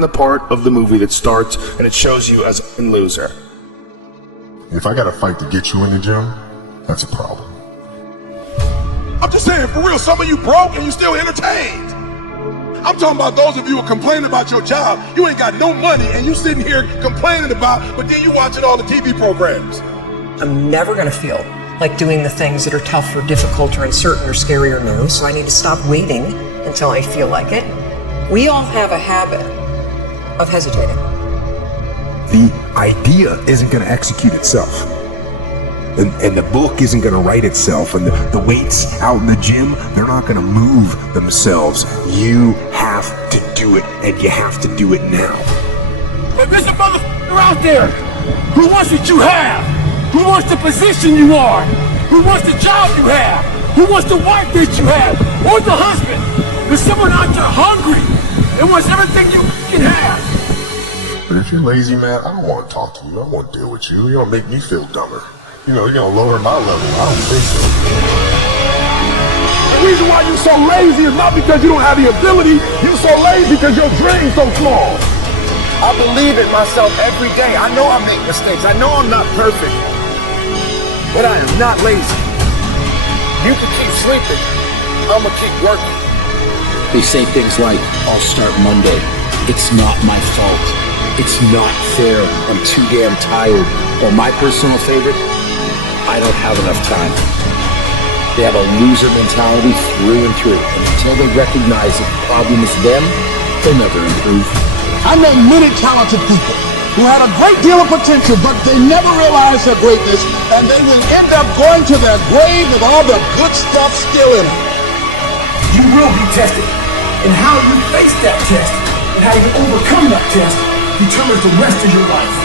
in the part of the movie that starts and it shows you as a loser. If I gotta fight to get you in the gym, that's a problem. I'm just saying, for real, some of you broke and you still entertained. I'm talking about those of you who are complaining about your job. You ain't got no money and you sitting here complaining about, but then you watching all the TV programs. I'm never gonna feel like doing the things that are tough or difficult or uncertain or scary or new, so I need to stop waiting until I feel like it. We all have a habit of hesitating. The idea isn't going to execute itself. And the book isn't going to write itself. And the weights out in the gym, they're not going to move themselves. You have to do it, and you have to do it now. But there's a motherfucker out there who wants what you have, who wants the position you are, who wants the job you have, who wants the wife that you have, or the husband. There's someone out there hungry and wants everything you can have. But if you're lazy, man, I don't want to talk to you. I don't want to deal with you. You're gonna make me feel dumber. You know, you're gonna lower my level. I don't think so. The reason why you're so lazy is not because you don't have the ability. You're so lazy because your dream's so small. I believe in myself every day. I know I make mistakes. I know I'm not perfect. But I am not lazy. You can keep sleeping. I'm gonna keep working. They say things like, I'll start Monday. It's not my fault. It's not fair. I'm too damn tired. Or my personal favorite, I don't have enough time. They have a loser mentality through and through. And until they recognize that the problem is them, they'll never improve. I know many talented people who had a great deal of potential, but they never realized their greatness, and they will end up going to their grave with all the good stuff still in them. You will be tested, and how you face that test and how you overcome that test determines the rest of your life.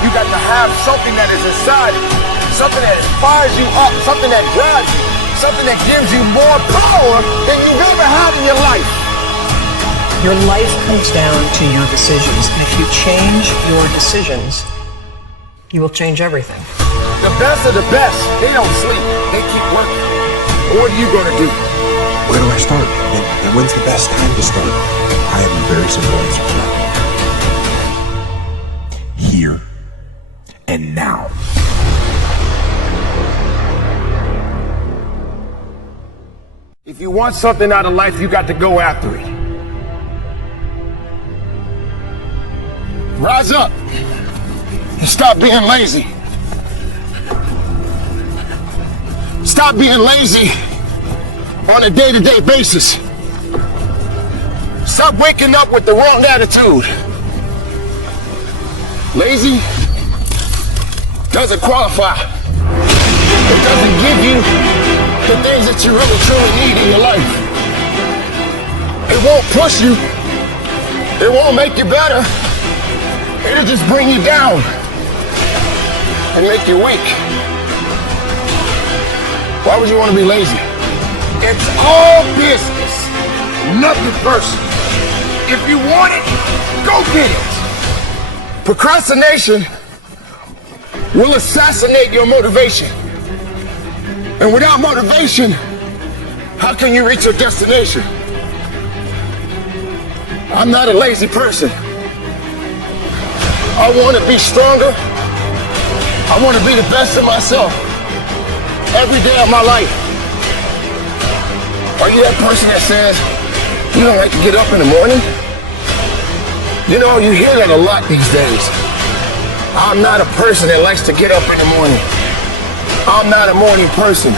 You got to have something that is inside you, something that inspires you up, something that drives you, something that gives you more power than you've ever had in your life. Your life comes down to your decisions, and if you change your decisions, you will change everything. The best of the best, they don't sleep, they keep working. What are you gonna do? Where do I start? And when's the best time to start? I have a very simple answer for that. Here and now. If you want something out of life, you got to go after it. Rise up and stop being lazy. Stop being lazy on a day-to-day basis. Stop waking up with the wrong attitude. Lazy doesn't qualify. It doesn't give you the things that you really truly need in your life. It won't push you. It won't make you better. It'll just bring you down and make you weak. Why would you want to be lazy? It's all business, nothing personal. If you want it, go get it. Procrastination will assassinate your motivation. And without motivation, how can you reach your destination? I'm not a lazy person. I want to be stronger. I want to be the best of myself every day of my life. Are you that person that says you don't like to get up in the morning? You know, you hear that a lot these days. I'm not a person that likes to get up in the morning. I'm not a morning person.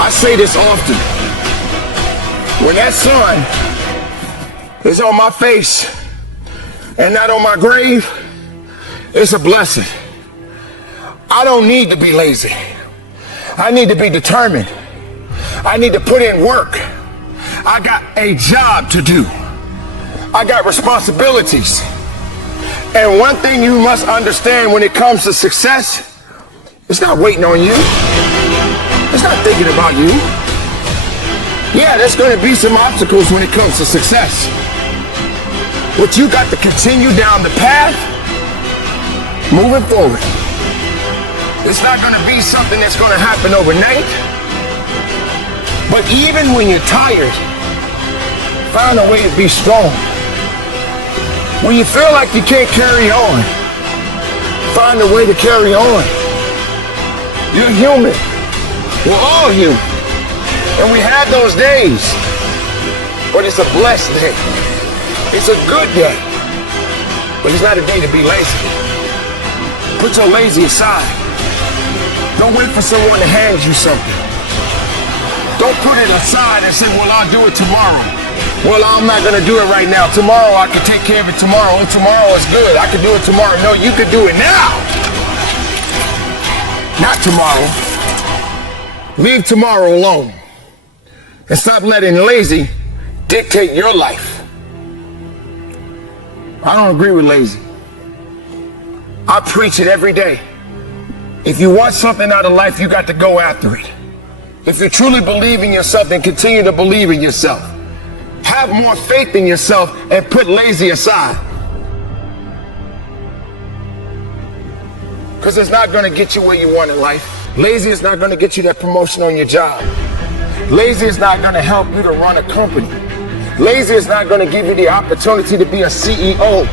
I say this often. When that sun is on my face and not on my grave, it's a blessing. I don't need to be lazy. I need to be determined. I need to put in work. I got a job to do. I got responsibilities. And one thing you must understand when it comes to success, it's not waiting on you. It's not thinking about you. Yeah, there's going to be some obstacles when it comes to success. But you got to continue down the path, moving forward. It's not going to be something that's going to happen overnight. But even when you're tired, find a way to be strong. When you feel like you can't carry on, find a way to carry on. You're human. We're all human. And we have those days. But it's a blessed day. It's a good day. But it's not a day to be lazy. Put your lazy aside. Don't wait for someone to hand you something. Don't put it aside and say, well, I'll do it tomorrow. Well, I'm not gonna do it right now. Tomorrow I can take care of it tomorrow. And tomorrow is good. I can do it tomorrow. No, you can do it now. Not tomorrow. Leave tomorrow alone. And stop letting lazy dictate your life. I don't agree with lazy. I preach it every day. If you want something out of life, you got to go after it. If you truly believe in yourself, then continue to believe in yourself. Have more faith in yourself and put lazy aside. Because it's not going to get you where you want in life. Lazy is not going to get you that promotion on your job. Lazy is not going to help you to run a company. Lazy is not going to give you the opportunity to be a CEO.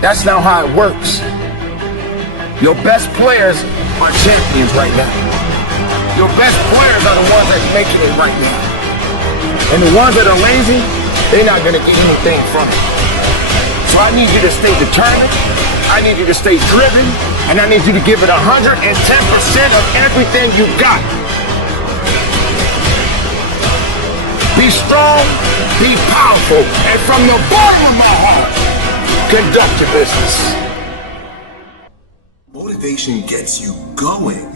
That's not how it works. Your best players are champions right now. Your best players are the ones that's making it right now. And the ones that are lazy, they're not going to get anything from it. So I need you to stay determined. I need you to stay driven. And I need you to give it 110% of everything you got. Be strong, be powerful, and from the bottom of my heart, conduct your business. Motivation gets you going.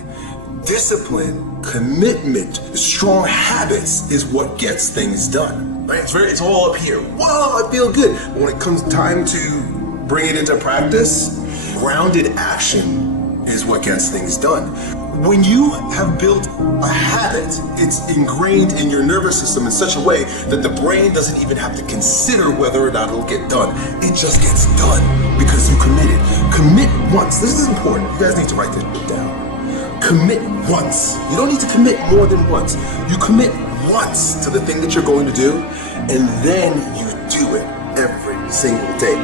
Discipline, commitment, strong habits is what gets things done. Right? It's all up here. Whoa, I feel good. But when it comes time to bring it into practice, grounded action is what gets things done. When you have built a habit, it's ingrained in your nervous system in such a way that the brain doesn't even have to consider whether or not it'll get done. It just gets done because you committed. Commit once. This is important. You guys need to write this down. Commit once. You don't need to commit more than once. You commit once to the thing that you're going to do, and then you do it every single day.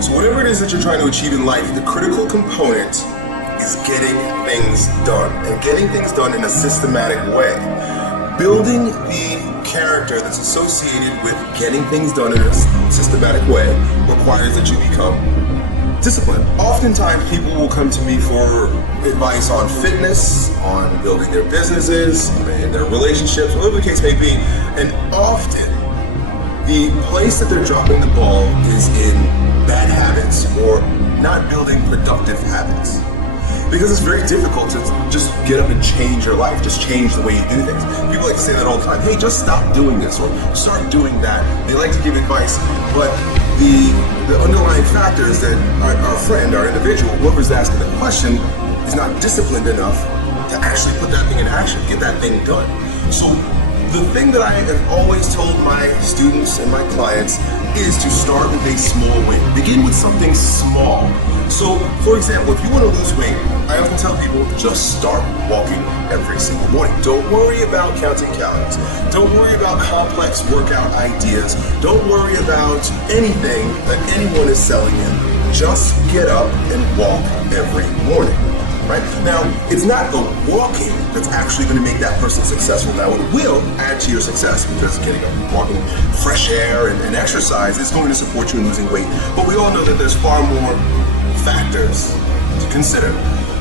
So whatever it is that you're trying to achieve in life, the critical component is getting things done, and getting things done in a systematic way. Building the character that's associated with getting things done in a systematic way requires that you become disciplined. Oftentimes people will come to me for advice on fitness, on building their businesses, and their relationships, whatever the case may be, and often the place that they're dropping the ball is in bad habits or not building productive habits. Because it's very difficult to just get up and change your life, just change the way you do things. People like to say that all the time, hey, just stop doing this or start doing that. They like to give advice, but the underlying factor is that our friend, our individual, whoever's asking the question is not disciplined enough to actually put that thing in action, get that thing done. So the thing that I have always told my students and my clients is to start with a small win. Begin with something small. So, for example, if you want to lose weight, I often tell people, just start walking every single morning. Don't worry about counting calories. Don't worry about complex workout ideas. Don't worry about anything that anyone is selling you. Just get up and walk every morning. Right? Now, it's not the walking that's actually going to make that person successful. Now, it will add to your success because getting up and walking, fresh air and exercise is going to support you in losing weight. But we all know that there's far more factors to consider.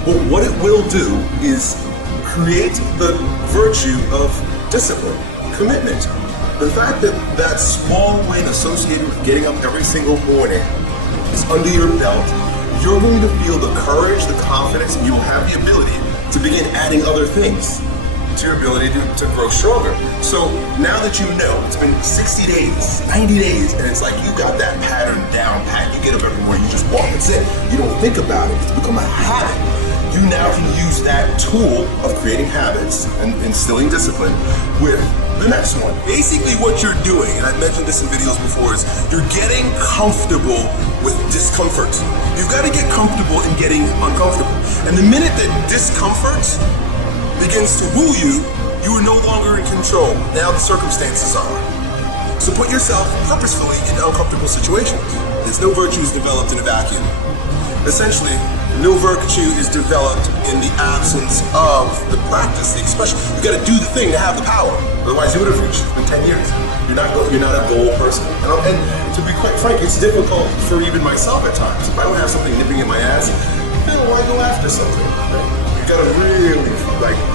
But what it will do is create the virtue of discipline, commitment. The fact that that small win associated with getting up every single morning is under your belt, you're going to feel the courage, the confidence, and you will have the ability to begin adding other things to your ability to grow stronger. So now that you know, it's been 60 days, 90 days, and it's like you got that pattern down pat. You get up every morning, you just walk, that's it. You don't think about it, it's become a habit. You now can use that tool of creating habits and instilling discipline with the next one. Basically what you're doing, and I've mentioned this in videos before, is you're getting comfortable with discomfort. You've got to get comfortable in getting uncomfortable. And the minute that discomfort begins to woo you, you are no longer in control. Now the circumstances are. So put yourself purposefully in uncomfortable situations. There's no virtues developed in a vacuum. Essentially, no virtue is developed in the absence of the practice, the expression. You got to do the thing to have the power. Otherwise, you would have reached it in 10 years. You're not a goal person. And to be quite frank, it's difficult for even myself at times. If I don't have something nipping at my ass, why go after something? Right? You got to really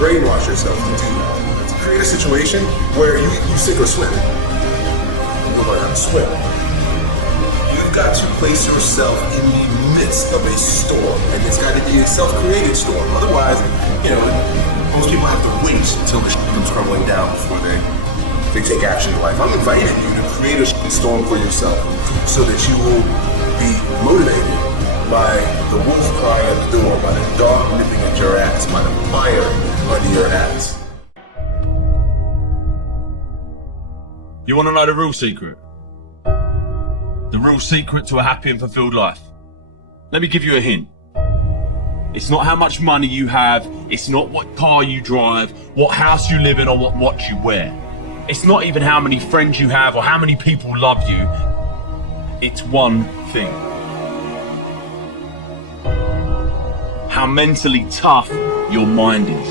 brainwash yourself to do that. To create a situation where you sink or swim. You learn how to swim. You've got to place yourself in the midst of a storm, and it's got to be a self-created storm. Otherwise, most people have to wait until the shit comes crumbling down before they take action in life. I'm inviting you to create a storm for yourself so that you will be motivated by the wolf crying at the door, by the dog nipping at your ass, by the fire under your ass. You want to know the real secret? The real secret to a happy and fulfilled life? Let me give you a hint. It's not how much money you have, it's not what car you drive, what house you live in, or what watch you wear. It's not even how many friends you have or how many people love you. It's one thing. How mentally tough your mind is.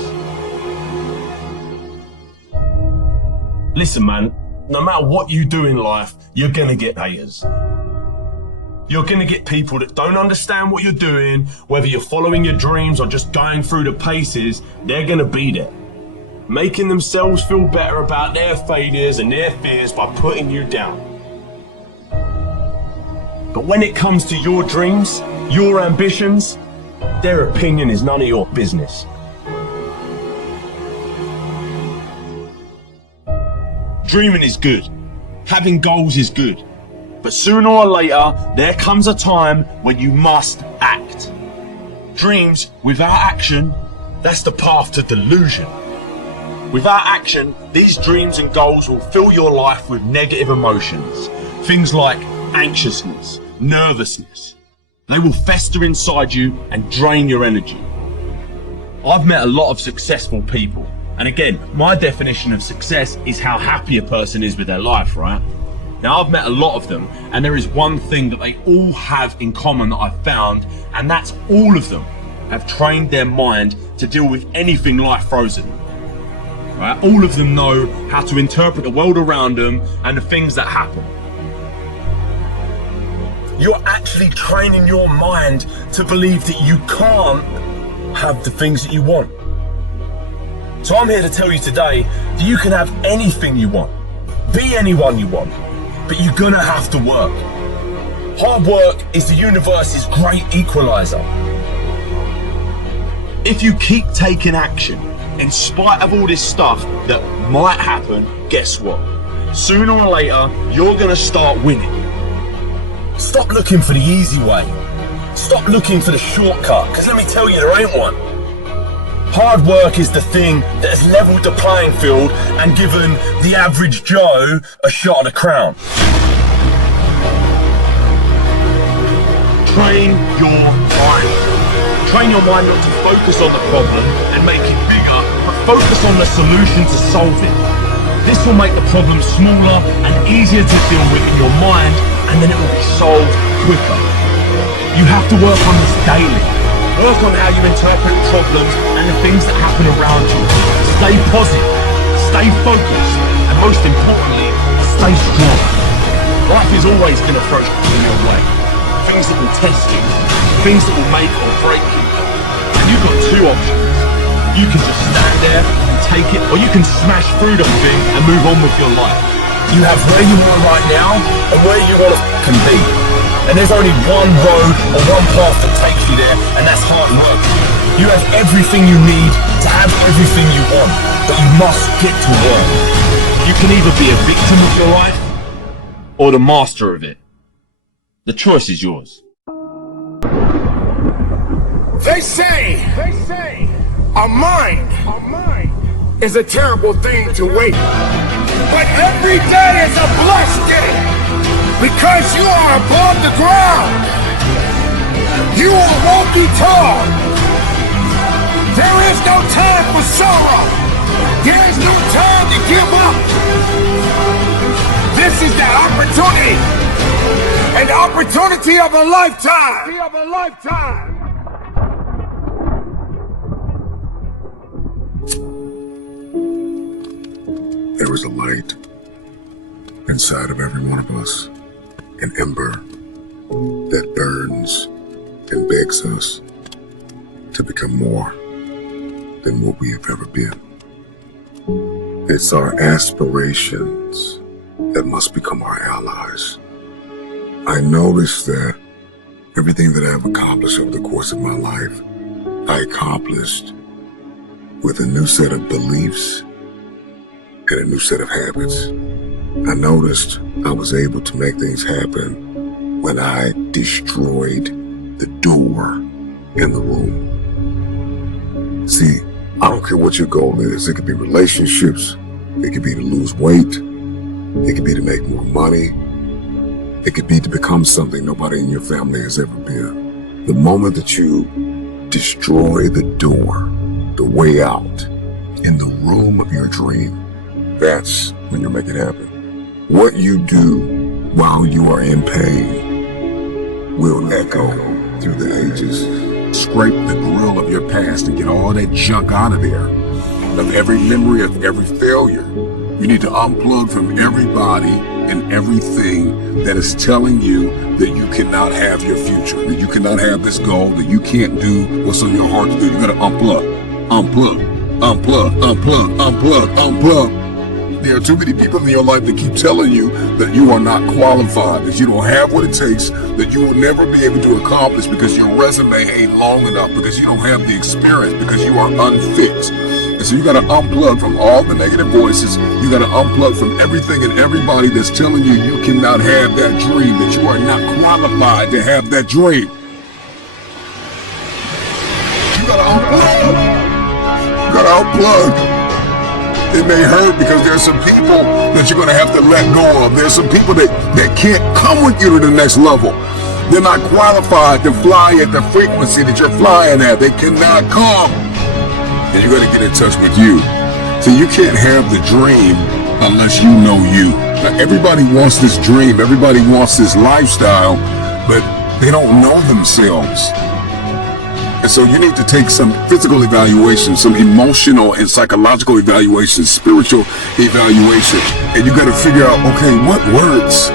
Listen, man, no matter what you do in life, you're gonna get haters. You're gonna get people that don't understand what you're doing, whether you're following your dreams or just going through the paces, they're gonna be there. Making themselves feel better about their failures and their fears by putting you down. But when it comes to your dreams, your ambitions, their opinion is none of your business. Dreaming is good. Having goals is good. But sooner or later, there comes a time when you must act. Dreams without action, that's the path to delusion. Without action, these dreams and goals will fill your life with negative emotions. Things like anxiousness, nervousness. They will fester inside you and drain your energy. I've met a lot of successful people. And again, my definition of success is how happy a person is with their life, right? Now, I've met a lot of them, and there is one thing that they all have in common that I've found, and that's all of them have trained their mind to deal with anything life throws at them. Right? All of them know how to interpret the world around them and the things that happen. You're actually training your mind to believe that you can't have the things that you want. So I'm here to tell you today that you can have anything you want, be anyone you want, but you're gonna have to work. Hard work is the universe's great equalizer. If you keep taking action, in spite of all this stuff that might happen, guess what? Sooner or later, you're gonna start winning. Stop looking for the easy way. Stop looking for the shortcut, because let me tell you, there ain't one. Hard work is the thing that has leveled the playing field and given the average Joe a shot at the crown. Train your mind. Train your mind not to focus on the problem and make it bigger, but focus on the solution to solve it. This will make the problem smaller and easier to deal with in your mind, and then it will be solved quicker. You have to work on this daily. Work on how you interpret problems and the things that happen around you. Stay positive, stay focused, and most importantly, stay strong. Life is always going to throw in your way. Things that will test you, things that will make or break you. And you've got two options. You can just stand there and take it, or you can smash through the thing and move on with your life. You have where you are right now and where you want to be. And there's only one road or one path that takes you there, and that's hard work. You have everything you need to have everything you want, but you must get to work. You can either be a victim of your life or the master of it. The choice is yours. They say a mind is a terrible thing to wait. But every day is a blessed day. Because you are above the ground. You are walking tall. There is no time for sorrow. There is no time to give up. This is opportunity. An opportunity of a lifetime. There is a light inside of every one of us, an ember that burns and begs us to become more than what we have ever been. It's our aspirations that must become our allies. I noticed that everything that I've accomplished over the course of my life, I accomplished with a new set of beliefs and a new set of habits. I noticed I was able to make things happen when I destroyed the door in the room. See, I don't care what your goal is. It could be relationships. It could be to lose weight. It could be to make more money. It could be to become something nobody in your family has ever been. The moment that you destroy the door, the way out, in the room of your dream, that's when you'll make it happen. What you do while you are in pain will echo through the ages. Scrape the grill of your past and get all that junk out of there. Of every memory, of every failure. You need to unplug from everybody and everything that is telling you that you cannot have your future, that you cannot have this goal, that you can't do what's on your heart to do. You gotta unplug. There are too many people in your life that keep telling you that you are not qualified, that you don't have what it takes, that you will never be able to accomplish because your resume ain't long enough, because you don't have the experience, because you are unfit. And so you gotta unplug from all the negative voices. You gotta unplug from everything and everybody that's telling you you cannot have that dream, that you are not qualified to have that dream. You gotta unplug. You gotta unplug. It may hurt because there's some people that you're going to have to let go of. There's some people that can't come with you to the next level. They're not qualified to fly at the frequency that you're flying at. They cannot come. And you're going to get in touch with you. So you can't have the dream unless you know you. Now, everybody wants this dream. Everybody wants this lifestyle, but they don't know themselves. And so you need to take some physical evaluation, some emotional and psychological evaluation, spiritual evaluation. And you got to figure out, okay, what works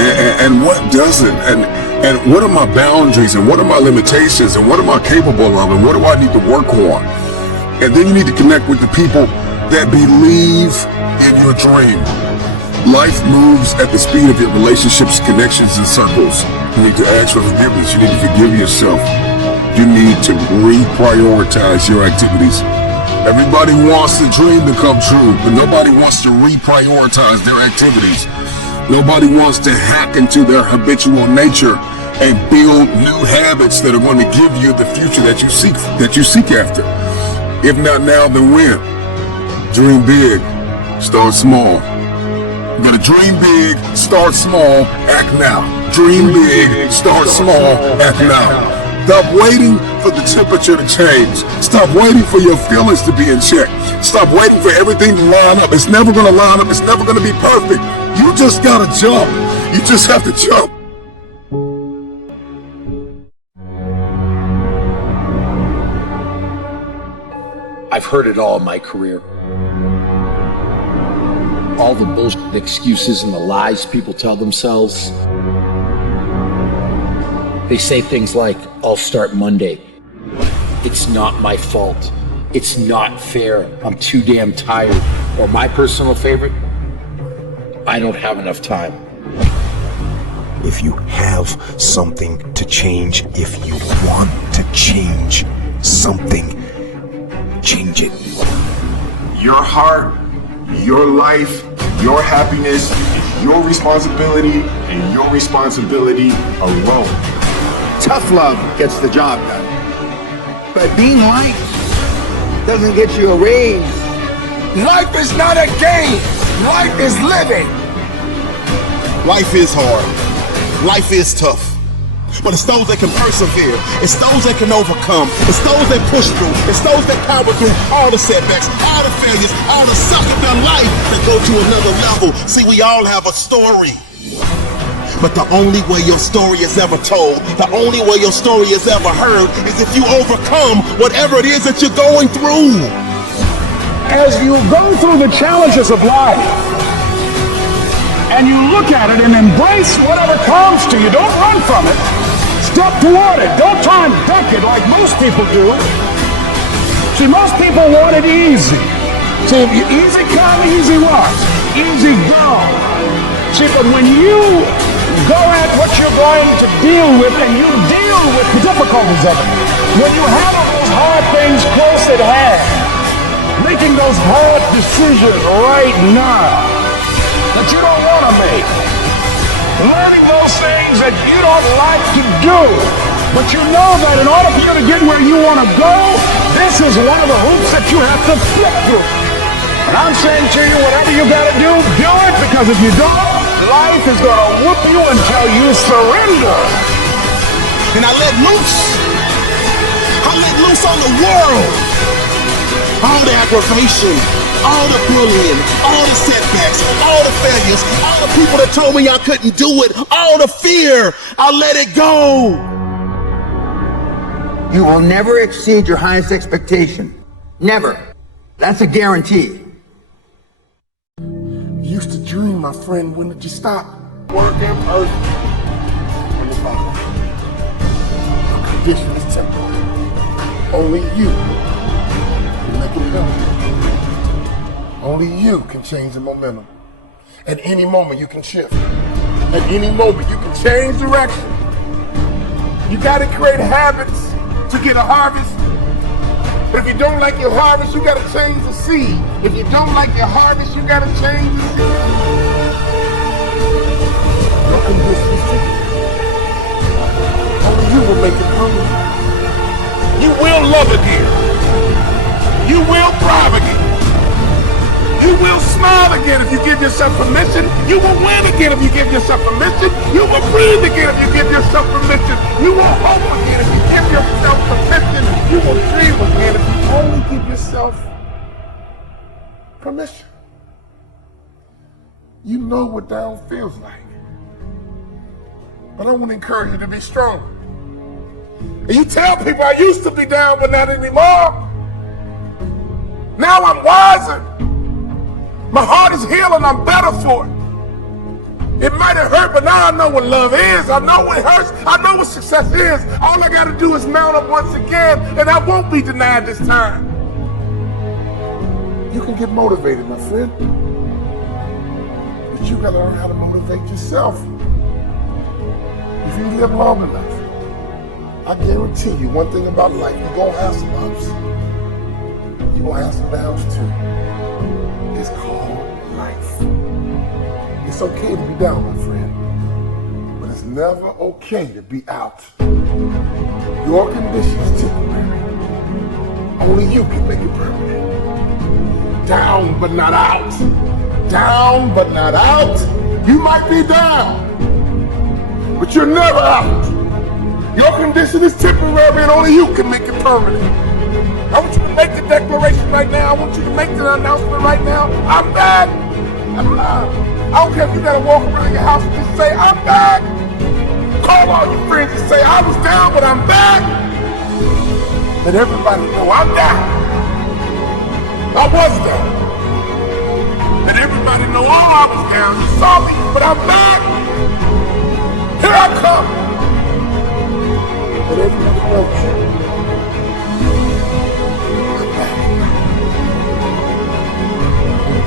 and what doesn't? And what are my boundaries and what are my limitations and what am I capable of and what do I need to work on? And then you need to connect with the people that believe in your dream. Life moves at the speed of your relationships, connections, and circles. You need to ask for forgiveness. You need to forgive yourself. You need to reprioritize your activities. Everybody wants the dream to come true, but nobody wants to reprioritize their activities. Nobody wants to hack into their habitual nature and build new habits that are going to give you the future that you seek after. If not now, then when? Dream big, start small. You gotta dream big, start small, act now. Dream big, start small, act now. Stop waiting for the temperature to change. Stop waiting for your feelings to be in check. Stop waiting for everything to line up. It's never going to line up. It's never going to be perfect. You just got to jump. You just have to jump. I've heard it all in my career. All the bullshit excuses and the lies people tell themselves. They say things like, I'll start Monday. It's not my fault. It's not fair. I'm too damn tired. Or my personal favorite, I don't have enough time. If you have something to change, if you want to change something, change it. Your heart, your life, your happiness is your responsibility and your responsibility alone. Tough love gets the job done. But being liked doesn't get you a raise. Life is not a game. Life is living. Life is hard. Life is tough. But it's those that can persevere. It's those that can overcome. It's those that push through. It's those that power through all the setbacks, all the failures, all the suck of their life that go to another level. See, we all have a story. But the only way your story is ever told, the only way your story is ever heard, is if you overcome whatever it is that you're going through. As you go through the challenges of life, and you look at it and embrace whatever comes to you, don't run from it. Step toward it. Don't try and duck it like most people do. See, most people want it easy. See, easy come, easy what? Easy go. See, but when you go at what you're going to deal with and you deal with the difficulties of it, when you handle those hard things close at hand, making those hard decisions right now that you don't want to make, learning those things that you don't like to do, but you know that in order for you to get where you want to go, this is one of the hoops that you have to flip through. And I'm saying to you, whatever you got to do it, because if you don't, life is going to whoop you until you surrender. And I let loose. I let loose on the world. All the aggravation, all the bullying, all the setbacks, all the failures, all the people that told me I couldn't do it, all the fear, I let it go. You will never exceed your highest expectation. Never. That's a guarantee. You used to dream, my friend. When did you stop? Working hurt. Your condition is temporary. Only you can make it better. Only you can change the momentum. At any moment you can shift. At any moment you can change direction. You gotta create habits to get a harvest. But if you don't like your harvest, you gotta change the seed. If you don't like your harvest, you gotta change the seed. Your condition is temporary. Only you will make it permanent. You will love again. You will thrive again. You will smile again if you give yourself permission. You will win again if you give yourself permission. You will breathe again if you give yourself permission. You will hope again if you give yourself permission. You will dream again if you only give yourself permission. You know what down feels like. But I want to encourage you to be strong. And you tell people I used to be down, but not anymore. Now I'm wiser. My heart is healing, I'm better for it. It might have hurt, but now I know what love is. I know what hurts. I know what success is. All I got to do is mount up once again, and I won't be denied this time. You can get motivated, my friend. But you got to learn how to motivate yourself. If you live long enough, I guarantee you one thing about life, you're going to have some ups. You're going to have some downs too. It's called life. It's okay to be down, my friend, but it's never okay to be out. Your condition is temporary. Only you can make it permanent. Down, but not out. Down, but not out. You might be down, but you're never out. Your condition is temporary and only you can make it permanent. I want you to make the declaration right now. I want you to make the announcement right now. I'm back. I don't care if you gotta walk around your house and just say, I'm back. Call all your friends and say, I was down, but I'm back. Let everybody know I'm down. I was down. Let everybody know, oh, I was down. You saw me, but I'm back. Here I come. Let everybody know.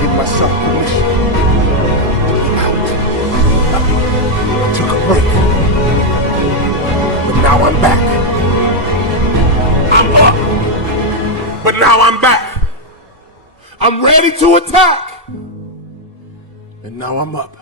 Give myself permission out. Took a break, but now I'm back. I'm up, but now I'm back. I'm ready to attack, and now I'm up.